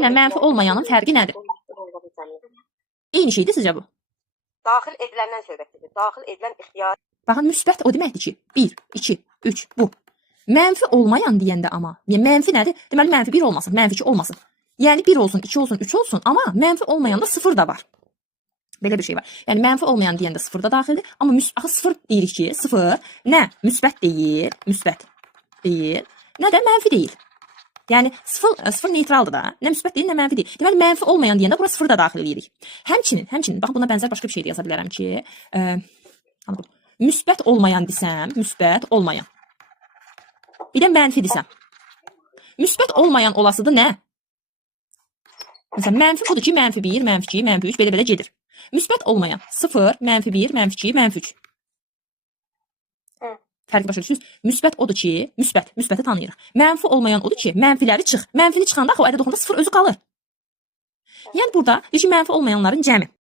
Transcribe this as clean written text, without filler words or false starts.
ilə mənfi olmayanın fərqi nədir? Eyni şeydir sizcə bu? Daxil ediləndən söhbət edir. Daxil edilən ixtiyari. Baxın, müsbət o deməkdir ki, 1, 2, 3 bu. Mənfi olmayan deyəndə amma, yəni mənfi nədir? Deməli mənfi 1 olmasın, mənfi 2 olmasın. Yəni 1 olsun, 2 olsun, 3 olsun, amma mənfi olmayanda 0 da var. Belə bir şey var. Yəni mənfi olmayan deyəndə 0 da daxildir, amma axı 0 deyirik ki, 0 nə müsbət deyil, nə də mənfi deyil. Yəni 0 neytraldır da, nə müsbət deyil, nə mənfi deyil. Deməli mənfi olmayan deyəndə bura 0 da daxil edirik. Həmçinin, baxın buna bənzər başqa bir şey də yaza bilərəm ki, müsbət olmayan desəm, müsbət olmayan. Bir də mənfi desəm. Müsbət olmayan olasıdır nə? Məsələn, mənfi budur ki, mənfi 1, mənfi 2, mənfi 3 belə gedir. Müsbət olmayan 0, mənfi 1, mənfi 2, mənfi 3. Fərqi başa düşürsünüz? Müsbət odur ki, müsbəti tanıyırıq. Mənfi olmayan odur ki, mənfiləri çıx. Mənfini çıxanda axı o ədəd oxunda 0 özü qalır. Yəni burada deyir ki, mənfi olmayanların cəmi.